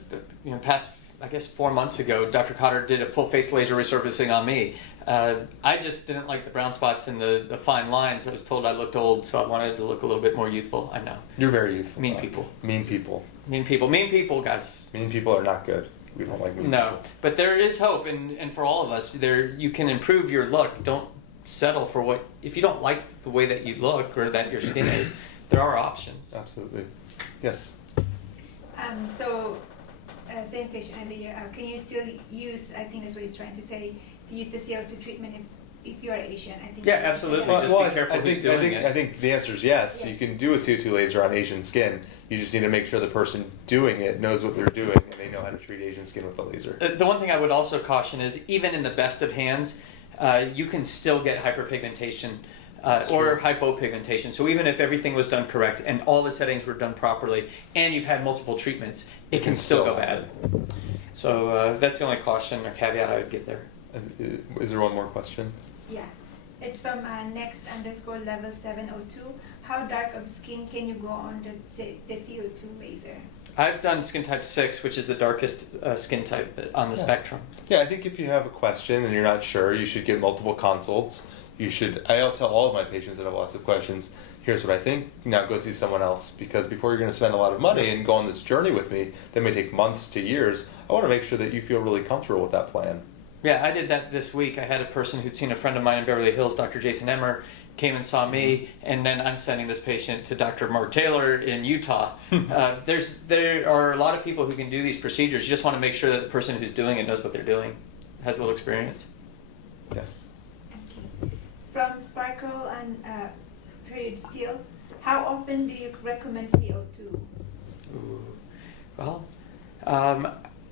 past, I guess 4 months ago, Dr. Cotter did a full face laser resurfacing on me. I just didn't like the brown spots and the fine lines. I was told I looked old, so I wanted to look a little bit more youthful. I know. You're very youthful. Mean people. Mean people. Mean people. Mean people, guys. Mean people are not good. We don't like mean people. No, but there is hope, and for all of us, you can improve your look. Don't settle for what, if you don't like the way that you look or that your skin is, there are options. Absolutely. Yes. Same question earlier. Can you still use, I think that's what he's trying to say, to use the CO2 treatment if you are Asian? I think. Yeah, absolutely. Just be careful who's doing it. I think the answer is yes. You can do a CO2 laser on Asian skin. You just need to make sure the person doing it knows what they're doing and they know how to treat Asian skin with the laser. The one thing I would also caution is, even in the best of hands, you can still get hyperpigmentation or hypopigmentation. So even if everything was done correct and all the settings were done properly and you've had multiple treatments, it can still go bad. So that's the only caution or caveat I would give there. Is there one more question? Yeah. It's from next_level702. How dark of skin can you go on the CO2 laser? I've done skin type 6, which is the darkest skin type on the spectrum. Yeah, I think if you have a question and you're not sure, you should get multiple consults. I'll tell all of my patients that have lots of questions, here's what I think, now go see someone else. Because before you're going to spend a lot of money and go on this journey with me that may take months to years, I want to make sure that you feel really comfortable with that plan. Yeah, I did that this week. I had a person who'd seen a friend of mine in Beverly Hills, Dr. Jason Emmer, came and saw me, and then I'm sending this patient to Dr. Mark Taylor in Utah. There are a lot of people who can do these procedures. You just want to make sure that the person who's doing it knows what they're doing, has a little experience. Yes. Okay. From Sparkle and Period Steel, how often do you recommend CO2? Ooh. Well,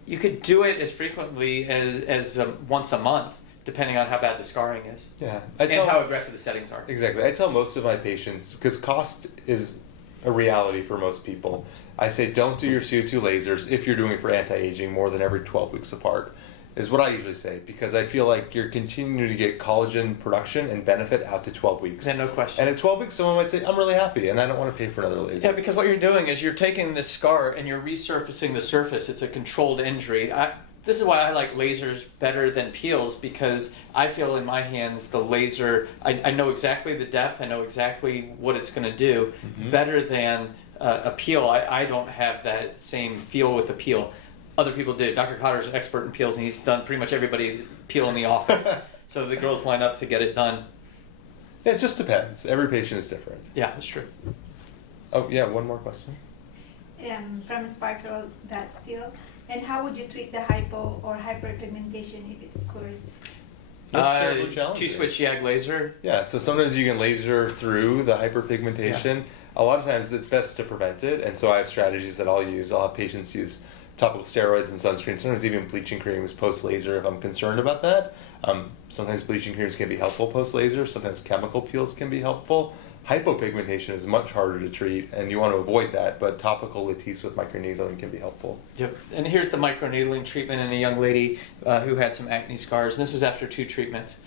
you could do it as frequently as once a month, depending on how bad the scarring is. Yeah. And how aggressive the settings are. Exactly. I tell most of my patients, because cost is a reality for most people, I say don't do your CO2 lasers if you're doing it for anti-aging more than every 12 weeks apart, is what I usually say, because I feel like you're continuing to get collagen production and benefit out to 12 weeks. Yeah, no question. And at 12 weeks, someone might say, I'm really happy, and I don't want to pay for another laser. Yeah, because what you're doing is you're taking this scar and you're resurfacing the surface. It's a controlled injury. This is why I like lasers better than peels, because I feel in my hands the laser, I know exactly the depth, I know exactly what it's going to do, better than a peel. I don't have that same feel with a peel. Other people do. Dr. Cotter's an expert in peels, and he's done pretty much everybody's peel in the office. So the girls line up to get it done. Yeah, it just depends. Every patient is different. Yeah, that's true. Oh, yeah, one more question. From Sparkle, that's Steel. And how would you treat the hypo or hyperpigmentation if it occurs? That's terribly challenging. Q-switch YAG laser. Yeah, so sometimes you can laser through the hyperpigmentation. Yeah. A lot of times it's best to prevent it, and so I have strategies that I'll use. I'll have patients use topical steroids and sunscreen, sometimes even bleaching creams post-laser if I'm concerned about that. Sometimes bleaching creams can be helpful post-laser, sometimes chemical peels can be helpful. Hypopigmentation is much harder to treat, and you want to avoid that, but topical Latisse with microneedling can be helpful. Yep. And here's the microneedling treatment in a young lady who had some acne scars, and this was after 2 treatments.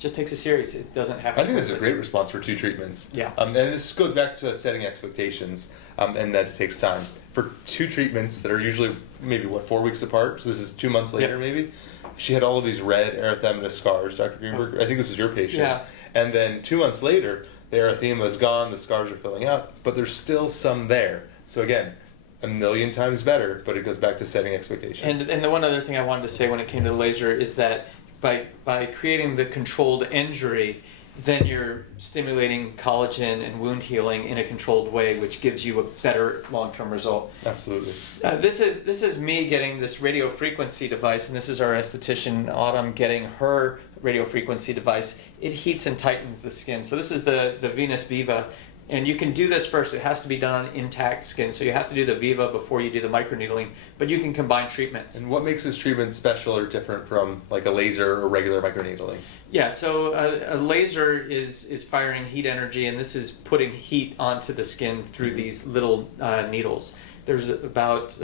Just takes a series. It doesn't happen. I think this is a great response for 2 treatments. Yeah. And this goes back to setting expectations, and that it takes time. For 2 treatments that are usually maybe 4 weeks apart, so this is 2 months later maybe, she had all of these red erythematous scars, Dr. Greenberg. I think this was your patient. Yeah. And then 2 months later, the erythema is gone, the scars are filling out, but there's still some there. So again, a million times better, but it goes back to setting expectations. And the one other thing I wanted to say when it came to the laser is that by creating the controlled injury, then you're stimulating collagen and wound healing in a controlled way, which gives you a better long-term result. Absolutely. This is me getting this radio frequency device, and this is our esthetician Autumn getting her radio frequency device. It heats and tightens the skin. So this is the Venus Viva, and you can do this first. It has to be done on intact skin, so you have to do the Viva before you do the microneedling, but you can combine treatments. And what makes this treatment special or different from like a laser or regular microneedling? Yeah, so a laser is firing heat energy, and this is putting heat onto the skin through these little needles. There's about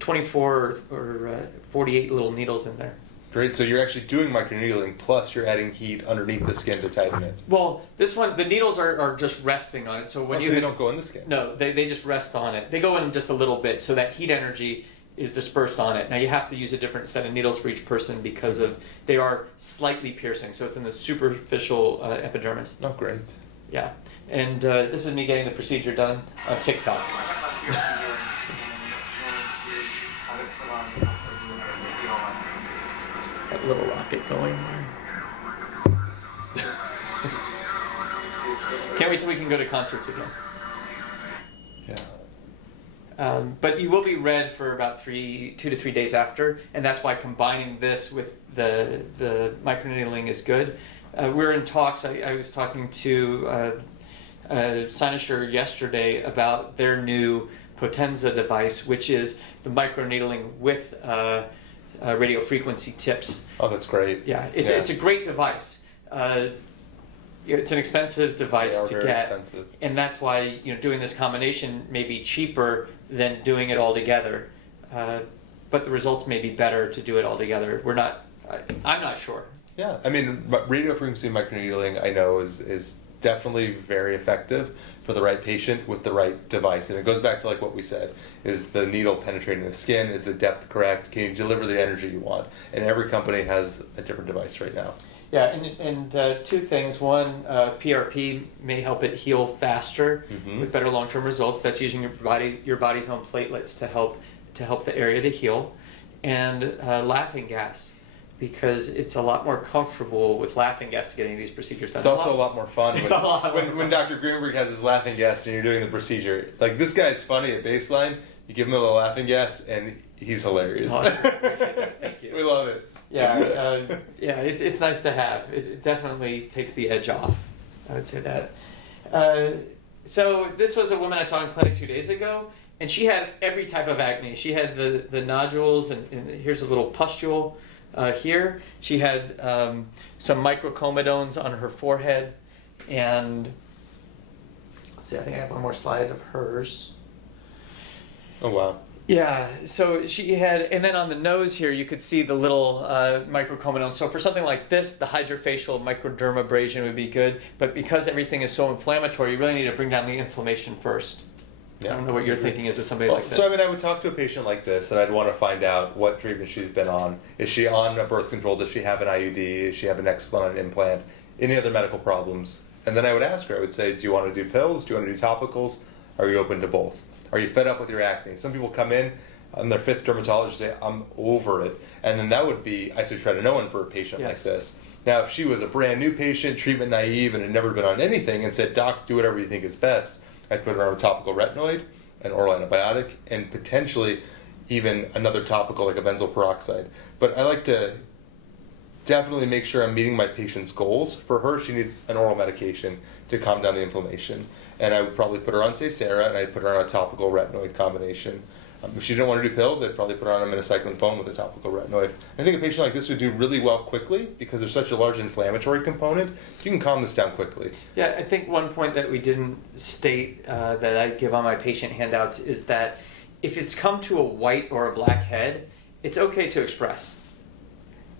24 or 48 little needles in there. Great, so you're actually doing microneedling, plus you're adding heat underneath the skin to tighten it. Well, this one, the needles are just resting on it. So when so they don't go in the skin? No, they just rest on it. They go in just a little bit, so that heat energy is dispersed on it. Now you have to use a different set of needles for each person because they are slightly piercing, so it's in the superficial epidermis. Oh, great. Yeah, and this is me getting the procedure done on TikTok. That little rocket going there. Can't wait till we can go to concerts again. Yeah. But you will be red for about 2 to 3 days after, and that's why combining this with the microneedling is good. We're in talks. I was talking to Cynosure yesterday about their new Potenza device, which is the microneedling with radio frequency tips. Oh, that's great. Yeah, it's a great device. It's an expensive device to get, expensive. And that's why doing this combination may be cheaper than doing it all together. But the results may be better to do it all together. I'm not sure. Yeah, I mean, radio frequency microneedling I know is definitely very effective for the right patient with the right device. And it goes back to like what we said, is the needle penetrating the skin, is the depth correct, can you deliver the energy you want? And every company has a different device right now. Yeah, and 2 things. One, PRP may help it heal faster with better long-term results. That's using your body's own platelets to help the area to heal. And laughing gas. because it's a lot more comfortable with laughing gas getting these procedures done. It's also a lot more fun. It's a lot more when Dr. Greenberg has his laughing gas and you're doing the procedure. Like, this guy's funny at baseline. You give him a little laughing gas and he's hilarious. Oh, I appreciate that. Thank you. We love it. Yeah, it's nice to have. It definitely takes the edge off. I would say that. So this was a woman I saw in clinic 2 days ago, and she had every type of acne. She had the nodules, and here's a little pustule here. She had some microcomedones on her forehead, and let's see, I think I have one more slide of hers. Oh, wow. Yeah, so she had, and then on the nose here, you could see the little microcomedones. So for something like this, the hydrofacial microdermabrasion would be good. But because everything is so inflammatory, you really need to bring down the inflammation first. Yeah. I don't know what your thinking is with somebody like this. So, I mean, I would talk to a patient like this, and I'd want to find out what treatment she's been on. Is she on a birth control? Does she have an IUD? Does she have an explant, an implant? Any other medical problems? And then I would ask her, I would say, do you want to do pills? Do you want to do topicals? Are you open to both? Are you fed up with your acne? Some people come in on their 5th dermatologist and say, I'm over it. And then that would be isotretinoin for a patient like this. Now, if she was a brand new patient, treatment naive, and had never been on anything and said, Doc, do whatever you think is best, I'd put her on a topical retinoid, an oral antibiotic, and potentially even another topical like a benzoyl peroxide. But I like to definitely make sure I'm meeting my patient's goals. For her, she needs an oral medication to calm down the inflammation. And I would probably put her on Sacera, and I'd put her on a topical retinoid combination. If she didn't want to do pills, I'd probably put her on a minocycline foam with a topical retinoid. I think a patient like this would do really well quickly because there's such a large inflammatory component. You can calm this down quickly. Yeah, I think one point that we didn't state that I give on my patient handouts is that if it's come to a white or a black head, it's okay to express.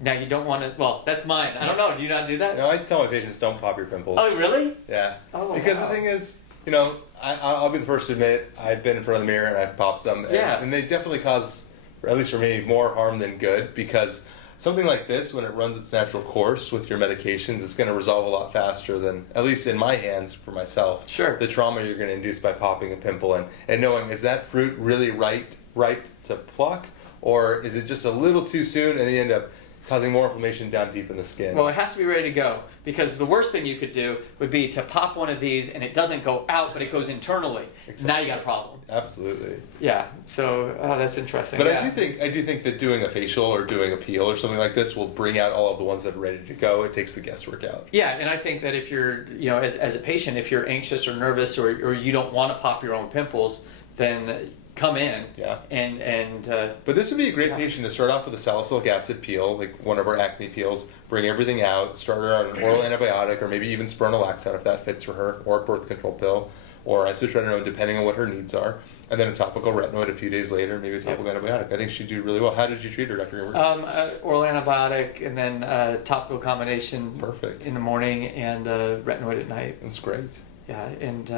Now, you don't want to, well, that's mine. I don't know. Do you not do that? No, I tell my patients, don't pop your pimples. Oh, really? Yeah. Oh, because wow. the thing is, you know, I'll be the first to admit, I've been in front of the mirror and I've popped some. Yeah. And they definitely cause, or at least for me, more harm than good, because something like this, when it runs its natural course with your medications, it's going to resolve a lot faster than, at least in my hands for myself, Sure. the trauma you're going to induce by popping a pimple and knowing, is that fruit really ripe to pluck, or is it just a little too soon and then you end up causing more inflammation down deep in the skin? Well, it has to be ready to go, because the worst thing you could do would be to pop one of these and it doesn't go out, but it goes internally. Exactly. Now you got a problem. Absolutely. Yeah. So that's interesting. But yeah. I do think that doing a facial or doing a peel or something like this will bring out all of the ones that are ready to go. It takes the guesswork out. Yeah, and I think that if you're, you know, as a patient, if you're anxious or nervous or you don't want to pop your own pimples, then come in. Yeah. And But this would be a great patient to start off with a salicylic acid peel, like one of our acne peels, bring everything out, start her on an oral antibiotic or maybe even spironolactone if that fits for her, or a birth control pill, or isotretinoin depending on what her needs are, and then a topical retinoid a few days later, maybe a topical antibiotic. I think she'd do really well. How did you treat her, Dr. Greenberg? oral antibiotic and then topical combination. Perfect. In the morning and retinoid at night. That's great. Yeah, and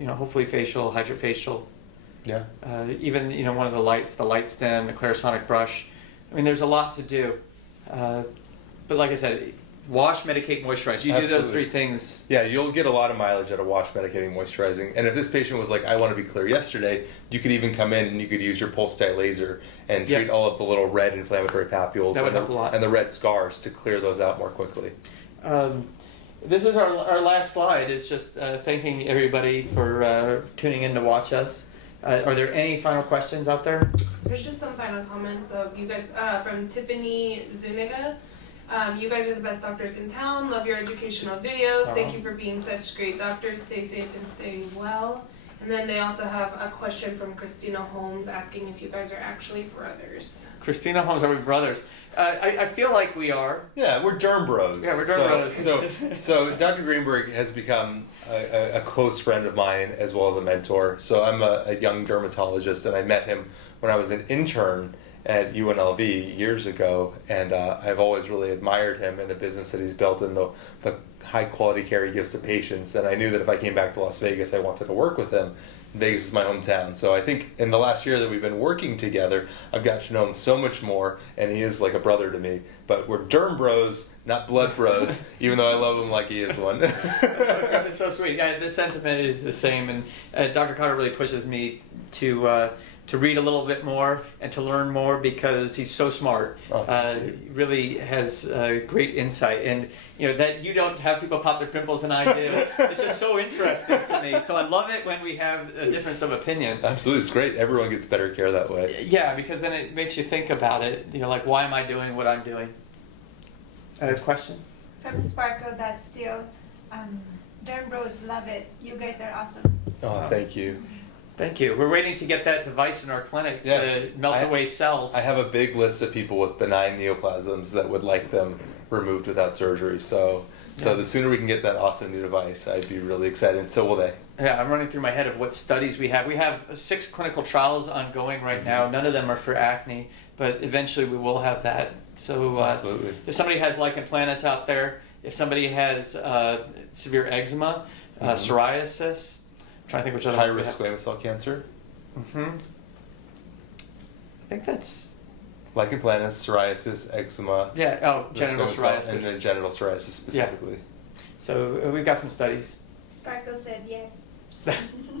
you know, hopefully facial, hydrofacial. Yeah. Even, you know, one of the light stem, the Clarisonic brush. I mean, there's a lot to do. But like I said, wash, medicate, moisturize. You do those 3 things. Yeah, you'll get a lot of mileage out of wash, medicating, moisturizing. And if this patient was like, I want to be clear yesterday, you could even come in and you could use your pulse dye laser and treat all of the little red inflammatory papules That would help a lot. and the red scars to clear those out more quickly. This is our last slide. It's just thanking everybody for tuning in to watch us. Are there any final questions out there? There's just some final comments of you guys from Tiffany Zuniga. You guys are the best doctors in town. Love your educational videos. Thank you for being such great doctors. Stay safe and stay well. And then they also have a question from Christina Holmes asking if you guys are actually brothers. Christina Holmes, are we brothers? I feel like we are. Yeah, we're Derm Bros. Yeah, we're Derm Bros. So Dr. Greenberg has become a close friend of mine as well as a mentor. So I'm a young dermatologist, and I met him when I was an intern at UNLV years ago, and I've always really admired him and the business that he's built and the high quality care he gives to patients. And I knew that if I came back to Las Vegas, I wanted to work with him. Vegas is my hometown. So I think in the last year that we've been working together, I've got to know him so much more, and he is like a brother to me. But we're Derm Bros, not Blood Bros, even though I love him like he is one. That's so sweet. Yeah, the sentiment is the same, and Dr. Cotter really pushes me to to read a little bit more and to learn more because he's so smart. He really has great insight, and that you don't have people pop their pimples and I do. It's just so interesting to me. So I love it when we have a difference of opinion. Absolutely, it's great. Everyone gets better care that way. Yeah, because then it makes you think about it. Like, why am I doing what I'm doing? Question? From Sparkle, that's still, Derm Bros, love it. You guys are awesome. Oh, thank you. Thank you. We're waiting to get that device in our clinic to melt away cells. I have a big list of people with benign neoplasms that would like them removed without surgery. So the sooner we can get that awesome new device, I'd be really excited. And so will they. Yeah, I'm running through my head of what studies we have. We have 6 clinical trials ongoing right now. None of them are for acne, but eventually we will have that. So Absolutely. If somebody has lichen planus out there, if somebody has severe eczema, psoriasis, I'm trying to think which other high-risk squamous cell cancer. I think that's... Lichen planus, psoriasis, eczema. Yeah, genital psoriasis. And then genital psoriasis specifically. Yeah. So we've got some studies. Sparkle said yes.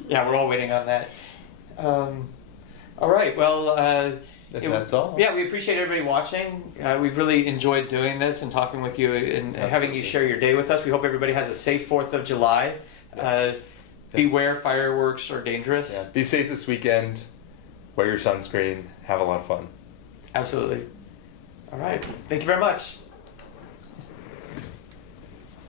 Yeah, we're all waiting on that. All right, well... that's all. Yeah, we appreciate everybody watching. We've really enjoyed doing this and talking with you and having you share your day with us. We hope everybody has a safe 4th of July. Yes. Beware, fireworks are dangerous. Yeah. Be safe this weekend. Wear your sunscreen. Have a lot of fun. Absolutely. All right. Thank you very much.